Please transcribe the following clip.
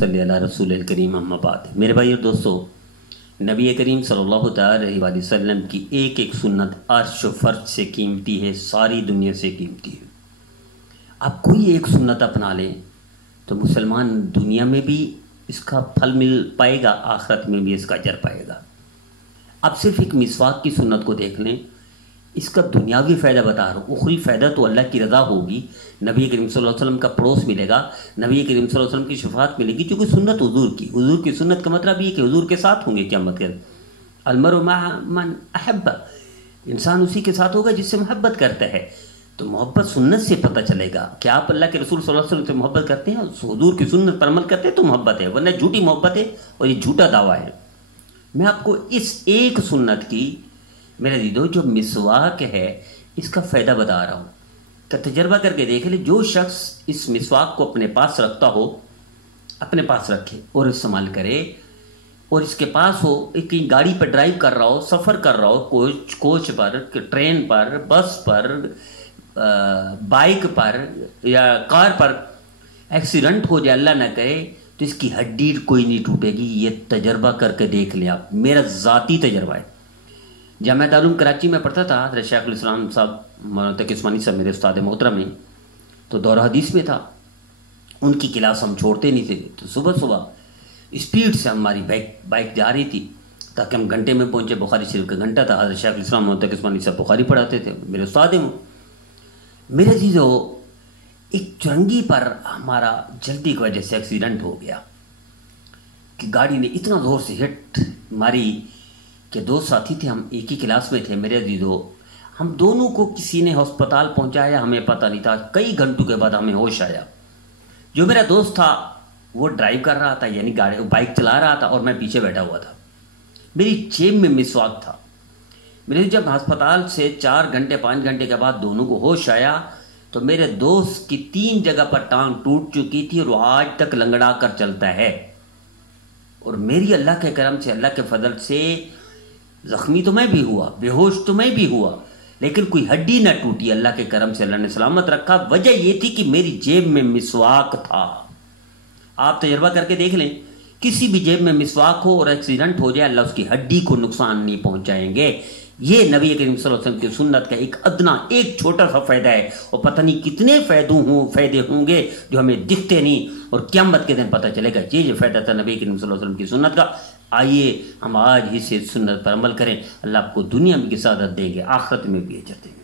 صلی اللہ رسول الکریم اما بعد۔ میرے بھائی اور دوستو، نبی کریم صلی اللہ تعالی علیہ وسلم کی ایک ایک سنت عرش و فرش سے قیمتی ہے، ساری دنیا سے قیمتی ہے۔ آپ کوئی ایک سنت اپنا لیں تو مسلمان دنیا میں بھی اس کا پھل مل پائے گا، آخرت میں بھی اس کا اجر پائے گا۔ اب صرف ایک مسواک کی سنت کو دیکھ لیں، اس کا دنیاوی فائدہ بتا رہا ہوں، اخروی فائدہ تو اللہ کی رضا ہوگی، نبی کریم صلی اللہ علیہ وسلم کا پڑوس ملے گا، نبی کریم صلی اللہ علیہ وسلم کی شفاعت ملے گی، چونکہ سنت حضور کی سنت کا مطلب یہ کہ حضور کے ساتھ ہوں گے قیامت کے۔ المرء مع من احب، انسان اسی کے ساتھ ہوگا جس سے محبت کرتا ہے۔ تو محبت سنت سے پتہ چلے گا کہ آپ اللہ کے رسول صلی اللہ علیہ وسلم سے محبت کرتے ہیں، حضور کی سنت پر عمل کرتے ہیں تو محبت ہے، ورنہ جھوٹی محبت ہے اور یہ جھوٹا دعویٰ ہے۔ میں آپ کو اس ایک سنت کی، میرے عزیزو، جو مسواک ہے اس کا فائدہ بتا رہا ہوں، تو تجربہ کر کے دیکھ لیں۔ جو شخص اس مسواک کو اپنے پاس رکھتا ہو، اپنے پاس رکھے اور استعمال کرے، اور اس کے پاس ہو، ایک گاڑی پر ڈرائیو کر رہا ہو، سفر کر رہا ہو، کوچ پر، ٹرین پر، بس پر، بائک پر یا کار پر، ایکسیڈنٹ ہو جائے اللہ نہ کرے، تو اس کی ہڈی کوئی نہیں ٹوٹے گی۔ یہ تجربہ کر کے دیکھ لیں آپ، میرا ذاتی تجربہ ہے۔ جامعہ دارالعلوم کراچی میں پڑھتا تھا، حضرت شیخ الاسلام صاحب مولانا تقی عثمانی صاحب میرے استاد محترم ہیں، تو دورہ حدیث میں تھا، ان کی کلاس ہم چھوڑتے نہیں تھے، تو صبح صبح اسپیڈ سے ہماری بائک جا رہی تھی تاکہ ہم گھنٹے میں پہنچے۔ بخاری شریف کا گھنٹہ تھا، حضرت شیخ الاسلام مولانا تقی عثمانی صاحب بخاری پڑھاتے تھے، میرے استاد ہیں۔ میرے عزیزو، ایک چرنگی پر ہمارا جلدی کی وجہ سے ایکسیڈنٹ ہو گیا کہ گاڑی نے اتنا زور سے ہٹ ماری کہ دو ساتھی تھے، ہم ایک ہی کلاس میں تھے۔ میرے عزیزو، ہم دونوں کو کسی نے ہسپتال پہنچایا، ہمیں پتہ نہیں تھا، کئی گھنٹوں کے بعد ہمیں ہوش آیا۔ جو میرا دوست تھا وہ ڈرائیو کر رہا تھا، یعنی بائک چلا رہا تھا، اور میں پیچھے بیٹھا ہوا تھا۔ میری جیب میں مسواک تھا۔ میرے جب ہسپتال سے 4 گھنٹے 5 گھنٹے کے بعد دونوں کو ہوش آیا تو میرے دوست کی 3 جگہ پر ٹانگ ٹوٹ چکی تھی اور وہ آج تک لنگڑا کر چلتا ہے، اور میری اللہ کے کرم سے، اللہ کے فضل سے زخمی تو میں بھی ہوا، بے ہوش تو میں بھی ہوا، لیکن کوئی ہڈی نہ ٹوٹی، اللہ کے کرم سے اللہ نے سلامت رکھا۔ وجہ یہ تھی کہ میری جیب میں مسواک تھا۔ آپ تجربہ کر کے دیکھ لیں، کسی بھی جیب میں مسواک ہو اور ایکسیڈنٹ ہو جائے، اللہ اس کی ہڈی کو نقصان نہیں پہنچائیں گے۔ یہ نبی کریم صلی اللہ علیہ وسلم کی سنت کا ایک ادنا، ایک چھوٹا سا فائدہ ہے، اور پتہ نہیں کتنے فائدے ہوں گے جو ہمیں دکھتے نہیں، اور قیامت کے دن پتہ چلے گا یہ فائدہ تھا نبی کریم صلی اللہ علیہ وسلم کی سنت کا۔ آئیے ہم آج ہی سے سنت پر عمل کریں، اللہ آپ کو دنیا میں کی سعادت دیں گے، آخرت میں بھی اجر دیں گے۔